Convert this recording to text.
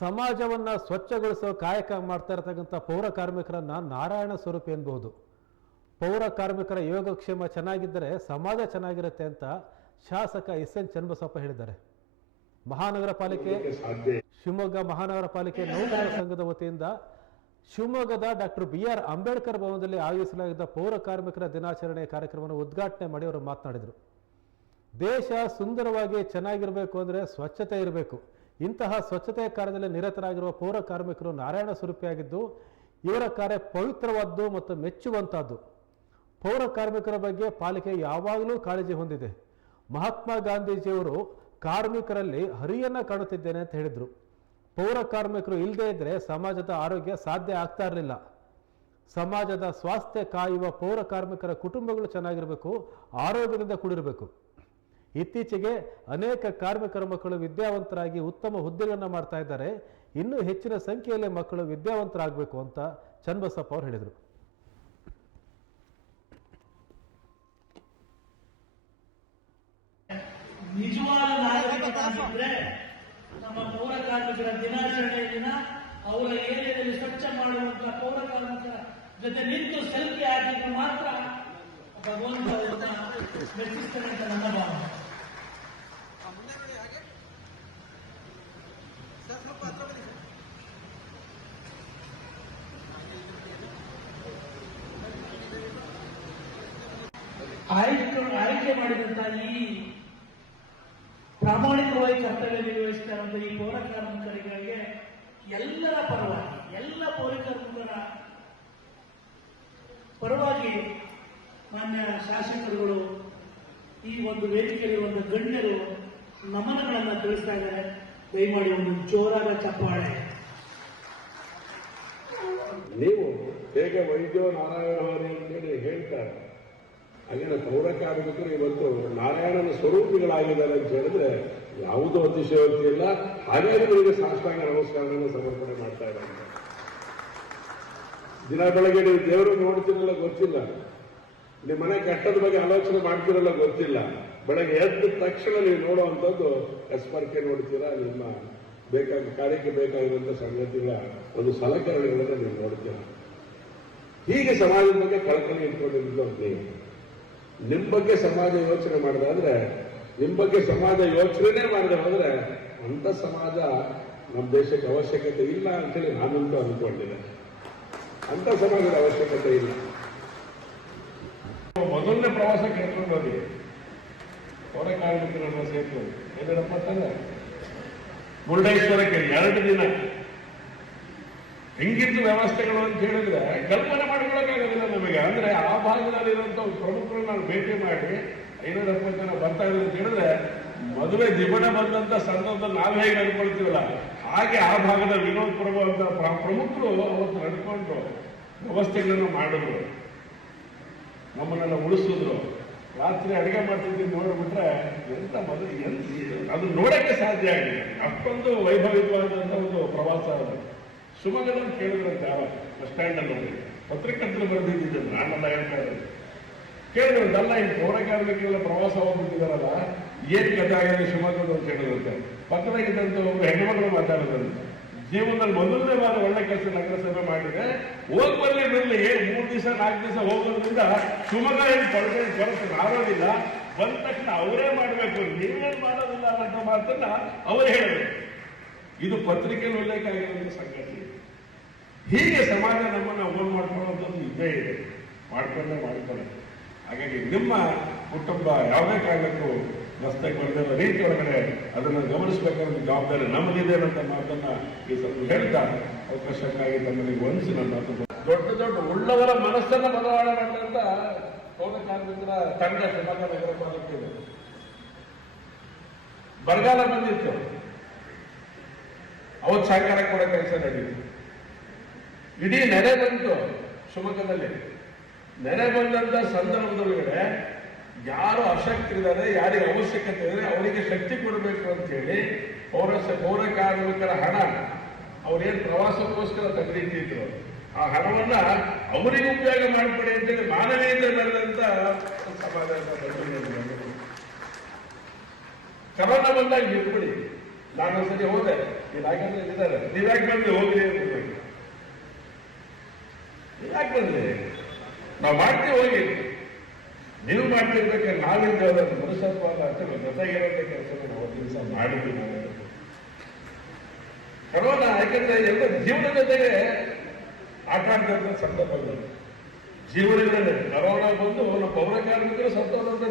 ಸಮಾಜವನ್ನ ಸ್ವಚ್ಛಗೊಳಿಸೋ ಕಾಯಕ ಮಾಡ್ತಾ ಇರತಕ್ಕಂಥ ಪೌರ ಕಾರ್ಮಿಕರನ್ನ ನಾರಾಯಣ ಸ್ವರೂಪ ಎನ್ಬಹುದು. ಪೌರ ಕಾರ್ಮಿಕರ ಯೋಗಕ್ಷೇಮ ಚೆನ್ನಾಗಿದ್ದರೆ ಸಮಾಜ ಚೆನ್ನಾಗಿರುತ್ತೆ ಅಂತ ಶಾಸಕ ಎಸ್ ಎನ್ ಚನ್ನಬಸಪ್ಪ ಹೇಳಿದ್ದಾರೆ. ಮಹಾನಗರ ಪಾಲಿಕೆ ಶಿವಮೊಗ್ಗ ಮಹಾನಗರ ಪಾಲಿಕೆ ನೌಕರರ ಸಂಘದ ವತಿಯಿಂದ ಶಿವಮೊಗ್ಗದ ಡಾಕ್ಟರ್ ಬಿ ಆರ್ ಅಂಬೇಡ್ಕರ್ ಭವನದಲ್ಲಿ ಆಯೋಜಿಸಲಾಗಿದ್ದ ಪೌರ ಕಾರ್ಮಿಕರ ದಿನಾಚರಣೆ ಕಾರ್ಯಕ್ರಮವನ್ನು ಉದ್ಘಾಟನೆ ಮಾಡಿ ಅವರು ಮಾತನಾಡಿದರು. ದೇಶ ಸುಂದರವಾಗಿ ಚೆನ್ನಾಗಿರಬೇಕು ಅಂದರೆ ಸ್ವಚ್ಛತೆ ಇರಬೇಕು. ಇಂತಹ ಸ್ವಚ್ಛತೆಯ ಕಾರ್ಯದಲ್ಲಿ ನಿರತರಾಗಿರುವ ಪೌರ ಕಾರ್ಮಿಕರು ನಾರಾಯಣ ಸ್ವರೂಪಿಯಾಗಿದ್ದು, ಇವರ ಕಾರ್ಯ ಪವಿತ್ರವಾದ್ದು ಮತ್ತು ಮೆಚ್ಚುವಂತಹದ್ದು. ಪೌರ ಕಾರ್ಮಿಕರ ಬಗ್ಗೆ ಪಾಲಿಕೆ ಯಾವಾಗಲೂ ಕಾಳಜಿ ಹೊಂದಿದೆ. ಮಹಾತ್ಮ ಗಾಂಧೀಜಿಯವರು ಕಾರ್ಮಿಕರಲ್ಲಿ ಹರಿಯನ್ನ ಕಾಣುತ್ತಿದ್ದೇನೆ ಅಂತ ಹೇಳಿದರು. ಪೌರ ಕಾರ್ಮಿಕರು ಇಲ್ಲದೇ ಇದ್ದರೆ ಸಮಾಜದ ಆರೋಗ್ಯ ಸಾಧ್ಯ ಆಗ್ತಾ ಇರಲಿಲ್ಲ. ಸಮಾಜದ ಸ್ವಾಸ್ಥ್ಯ ಕಾಯುವ ಪೌರ ಕಾರ್ಮಿಕರ ಕುಟುಂಬಗಳು ಚೆನ್ನಾಗಿರಬೇಕು, ಆರೋಗ್ಯದಿಂದ ಕೂಡಿರಬೇಕು. ಇತ್ತೀಚೆಗೆ ಅನೇಕ ಕಾರ್ಮಿಕರ ಮಕ್ಕಳು ವಿದ್ಯಾವಂತರಾಗಿ ಉತ್ತಮ ಹುದ್ದೆಗಳನ್ನು ಮಾಡ್ತಾ ಇದ್ದಾರೆ. ಇನ್ನೂ ಹೆಚ್ಚಿನ ಸಂಖ್ಯೆಯಲ್ಲಿ ಮಕ್ಕಳು ವಿದ್ಯಾವಂತರಾಗಬೇಕು ಅಂತ ಚನ್ನಬಸಪ್ಪ ಅವರು ಹೇಳಿದರು. ನಿಜವಾದ ನಮ್ಮ ಪೌರ ಕಾರ್ಮಿಕರ ದಿನಾಚರಣೆಯ ದಿನ ಅವರ ಏರಿಯಾದಲ್ಲಿ ಸ್ವಚ್ಛ ಮಾಡುವಂತ ಪೌರ ಕಾರ್ಮಿಕರ ಜೊತೆ ನಿಂತು ಸೆಲ್ಫಿ ಹಾಕಿದ್ರೆ ಮಾತ್ರ ಭಗವಂತ ಮೆಚ್ಚಿಸ್ತಾನೆ ಅಂತ ನನ್ನ ಭಾವನೆ. ಆಯ್ಕೆ ಆಯ್ಕೆ ಮಾಡಿದಂತ ಈ ಪ್ರಾಮಾಣಿಕವಾಗಿ ಕರ್ತವ್ಯ ನಿರ್ವಹಿಸ್ತಾ ಇರುವಂತ ಈ ಪೌರ ಕಾರ್ಮಿಕರಿಗೆ ಎಲ್ಲರ ಪರವಾಗಿ, ಎಲ್ಲ ಪೌರ ಕಾರ್ಮಿಕರ ಪರವಾಗಿ ಮಾನ್ಯ ಶಾಸಕರುಗಳು ಈ ಒಂದು ವೇದಿಕೆಯಲ್ಲಿ ಒಂದು ಗಣ್ಯರು ನಮನಗಳನ್ನು ತಿಳಿಸ್ತಾ ಇದ್ದಾರೆ. ದಯಮಾಡಿ ಒಂದು ಜೋರಾದ ಚಪ್ಪಾಳೆ. ನೀವು ಹೇಗೆ ವೈದ್ಯೋ ನಾರಾಯಣ ಅಂತೇಳಿ ಹೇಳ್ತಾರೆ ಹಾಗೆ ಪೌರ ಇವತ್ತು ನಾರಾಯಣನ ಸ್ವರೂಪಿಗಳಾಗಿದ್ದಾರೆ ಅಂತ ಹೇಳಿದ್ರೆ ಯಾವುದೂ ಅತಿಶಯೋಕ್ತಿ ಇಲ್ಲ. ಹಾಗಾಗಿ ನಿಮಗೆ ಸಾಷ್ಟಾಂಗ ನಮಸ್ಕಾರವನ್ನು ಸಮರ್ಪಣೆ ಮಾಡ್ತಾ ಇದ್ದಾರೆ. ದಿನ ಬೆಳಗ್ಗೆ ನೀವು ದೇವರು ನೋಡ್ತಿರಲ್ಲ ಗೊತ್ತಿಲ್ಲ. ನಿಮ್ಮ ಮನೆ ಕಟ್ಟದ ಬಗ್ಗೆ ಆಲೋಚನೆ ಮಾಡ್ತಿರಲ್ಲ ಗೊತ್ತಿಲ್ಲ. ಬೆಳಗ್ಗೆ ಎದ್ದ ತಕ್ಷಣ ನೀವು ನೋಡುವಂಥದ್ದು ಎಸ್ಪರ್ಕೆ ನೋಡ್ತೀರಾ, ನಿಮ್ಮ ಬೇಕಾದ ಕಾರ್ಯಕ್ಕೆ ಬೇಕಾಗಿರುವಂಥ ಸಂಗತಿಗಳ ಒಂದು ಸಲಕರಣೆಗಳನ್ನು ನೀವು ನೋಡ್ತೀರಾ. ಹೀಗೆ ಸಮಾಜದ ಬಗ್ಗೆ ಕಳಕಳಿ ಇಟ್ಕೊಂಡಿದ್ದು ನೀವು ನಿಮ್ಮ ಬಗ್ಗೆ ಸಮಾಜ ಯೋಚನೆ ಮಾಡಿದಾದ್ರೆ ನಿಮ್ಮ ಬಗ್ಗೆ ಸಮಾಜ ಯೋಚನೆ ಮಾಡದೆ ಹೋದ್ರೆ ಅಂತ ಸಮಾಜ ನಮ್ಮ ದೇಶಕ್ಕೆ ಅವಶ್ಯಕತೆ ಇಲ್ಲ ಅಂತೇಳಿ ನಾನಂತೂ ಅಂದ್ಕೊಂಡಿದ್ದೆ ಅಂತ ಸಮಾಜದ ಅವಶ್ಯಕತೆ ಇಲ್ಲ. ಮೊದಲನೇ ಪ್ರವಾಸ ಕರ್ಕೊಂಡು ಹೋಗಿ ಪೌರ ಕಾರ್ಮಿಕರನ್ನ ಸೇರ್ಕೊಂಡು. ಎಲ್ಲಪ್ಪ ಅಂತಂದ್ರೆ? ಮುರುಡೇಶ್ವರಕ್ಕೆ ಎರಡು ದಿನ. ಹೆಂಗಿತ್ತು ವ್ಯವಸ್ಥೆಗಳು ಅಂತ ಹೇಳಿದ್ರೆ ಕಲ್ಪನೆ ಮಾಡ್ಕೊಳಕ್ಕಾಗೋದಿಲ್ಲ ನಮಗೆ. ಅಂದ್ರೆ ಆ ಭಾಗದಲ್ಲಿರುವಂತ ಪ್ರಮುಖರು ನಾವು ಭೇಟಿ ಮಾಡಿ ಐನೂರ ಎಪ್ಪತ್ತು ಜನ ಬರ್ತಾ ಇದ್ರು ಅಂತ ಹೇಳಿದ್ರೆ ಮದುವೆ ದಿಬ್ಬಣ ಬಂದಂತ ಸಂದರ್ಭದಲ್ಲಿ ನಾವು ಹೇಗೆ ನಡ್ಕೊಳ್ತೀವಲ್ಲ? ಹಾಗೆ ಆ ಭಾಗದ ವಿನೋದ್ ಪ್ರಭು ಅಂತ ಪ್ರ- ಪ್ರಮುಖರು ಅವತ್ತು ನಡ್ಕೊಂಡು ವ್ಯವಸ್ಥೆಗಳನ್ನು ಮಾಡಿದ್ರು. ನಮ್ಮನ್ನೆಲ್ಲ ಉಳಿಸಿದ್ರು. ರಾತ್ರಿ ಅಡುಗೆ ಮಾಡ್ತಿದ್ದೀವಿ ನೋಡ್ಬಿಟ್ರೆ ಎಂತ ಮದುವೆ, ಎಂತ ಅದು ನೋಡಕ್ಕೆ ಸಾಧ್ಯ ಆಗಿದೆ. ಅಷ್ಟೊಂದು ವೈಭವಿಕವಾದಂತ ಒಂದು ಪ್ರವಾಸ ಅದು. ಶಿವಮೊಗ್ಗದಲ್ಲಿ ಕೇಳಿದ್ರಂತೆ ಯಾವ ಬಸ್ ಸ್ಟ್ಯಾಂಡ್ ಅಲ್ಲಿ ಹೋಗಿ ಪತ್ರಿಕರ್ತರು ಬರೆದಿದ್ದು ನಾನಲ್ಲ ಹೇಳ್ತಾ ಇರೋದು ಕೇಳಿದ್ರಂತೆ ಅಲ್ಲ ಈ ಪೌರಕಾರ್ಮಿಕರೆಲ್ಲ ಪ್ರವಾಸ ಹೋಗ್ಬಿಟ್ಟಿದಾರಲ್ಲ, ಏನ್ ಕಥೆ ಆಗಿದೆ ಶಿವಮೊಗ್ಗದ ಅಂತ ಹೇಳಿದ್ರಂತೆ ಪಕ್ಕದಾಗಿದ್ದಂತ ಒಬ್ಬ ಹೆಣ್ಣುಮಗಳು ಮಾತಾಡಿದ್ರಂತೆ ಜೀವನದಲ್ಲಿ ಮೊದಲನೇ ಬಾರಿ ಒಳ್ಳೆ ಕೆಲಸ ನಗರಸಭೆ ಮಾಡಿದೆ ಹೋಗ್ಬಲ್ಲಿ ಬರ್ಲಿ ಏನು ಮೂರು ದಿವಸ, ನಾಲ್ಕು ದಿವಸ ಹೋಗೋದ್ರಿಂದ ಶಿವಮೊಗ್ಗ ಏನು ಕೊರತೆ ಕೊರತೆ ಆರೋದಿಲ್ಲ ಬಂದ ತಕ್ಷಣ ಅವರೇ ಮಾಡಬೇಕು ನೀವೇನ್ ಮಾಡೋದಿಲ್ಲ ಅನ್ನೋ ಮಾತನ್ನ ಅವರು ಹೇಳಿದ್ರು. ಇದು ಪತ್ರಿಕೆಯಲ್ಲಿ ಉಲ್ಲೇಖ ಆಗಿರುವಂತಹ ಸಂಗತಿ. ಹೀಗೆ ಸಮಾಜ ನಮ್ಮನ್ನು ಓನ್ ಮಾಡ್ಕೊಳ್ಳೋದು ಇದ್ದೇ ಇದೆ. ಮಾಡ್ಕೊಂಡೆ ಮಾಡ್ಕೊಳ್ಳೋ. ಹಾಗಾಗಿ ನಿಮ್ಮ ಕುಟುಂಬ ಯಾವುದೇ ಕಾರಣಕ್ಕೂ ರಸ್ತೆಗೆ ಬಂದಿರೋ ರೀತಿ ಒಳಗಡೆ ಅದನ್ನು ಗಮನಿಸಬೇಕಾದ ಜವಾಬ್ದಾರಿ ನಮಗಿದೆ ಅಂತ ಮಾತನ್ನ ಈ ಸ್ವಲ್ಪ ಹೇಳ್ತಾ ಅವಕಾಶಕ್ಕಾಗಿ ತಮ್ಮಲ್ಲಿ ವಂದಿಸಿ ನನ್ನ ದೊಡ್ಡ ದೊಡ್ಡ ಉಳ್ಳವರ ಮನಸ್ಸನ್ನ ಬದಲಾವಣೆ ಮಾಡಿದಂತ ಪೌರ ಕಾರ್ಮಿಕರ ತಂಡ ಸಮಾಜ ನಗರ ಇದೆ. ಬರಗಾಲ ಬಂದಿತ್ತು. ಅವತ್ತು ಸಾಯಂಕಾಲ ಕೂಡ ಕೆಲಸ ನಡೀತು. ಇಡೀ ನೆರೆ ಬಂತು ಶಿವಮೊಗ್ಗದಲ್ಲಿ. ನೆರೆ ಬಂದಂತ ಸಂದರ್ಭದೊಳಗಡೆ ಯಾರು ಅಶಕ್ತರಿದ್ದಾರೆ ಯಾರಿಗೆ ಅವಶ್ಯಕತೆ ಇದ್ರೆ ಅವರಿಗೆ ಶಕ್ತಿ ಕೊಡಬೇಕು ಅಂತ ಹೇಳಿ ಪೌರ ಪೌರ ಕಾರ್ಮಿಕರ ಹಣ ಅವ್ರೇನ್ ಪ್ರವಾಸಕ್ಕೋಸ್ಕರ ತೆಗೆದಿಟ್ಟಿದ್ರು ಆ ಹಣವನ್ನ ಅವರಿಗೆ ಉಪಯೋಗ ಮಾಡಿಕೊಡಿ ಅಂತೇಳಿ ಮಾನವೀಯತೆ ನಡೆದಂತ ಸಮಾಧಾನ ಕರೋನಾ ಬಂದಾಗ ಬಿಟ್ಬಿಡಿ ನಾನು ಹೋದೆ. ಇದ್ದಾರೆ. ನೀವ್ಯಾಕೆ ಬಂದ್ರಿ? ಹೋಗ್ರಿ. ನೀವ್ಯಾಕೆ ಬಂದ್ರಿ? ನಾವು ಮಾಡ್ತೀವಿ, ಹೋಗಿ. ನೀವು ಮಾಡ್ತಿರ್ಬೇಕಾದ್ರೆ ನಾವಿಂದ ಮನುಷ್ಯತ್ವ ಅಂತ ಜೊತೆಗಿರೋಂಥ ಕೆಲಸ ನಾವು ಕೆಲಸ ಮಾಡಿದ್ವಿ ನಾವು. ಕರೋನಾ, ಯಾಕಂದ್ರೆ ಎಲ್ಲ ಜೀವನ ಜೊತೆಗೆ ಆಟ ಆಡ್ತಿರೋ ಸಂದರ್ಭಗಳು. ಜೀವನಗಳೇ ಕರೋನಾ ಬಂದು ನಮ್ಮ ಪೌರ ಕಾರ್ಮಿಕರು ಸತ್ತೋದಂತ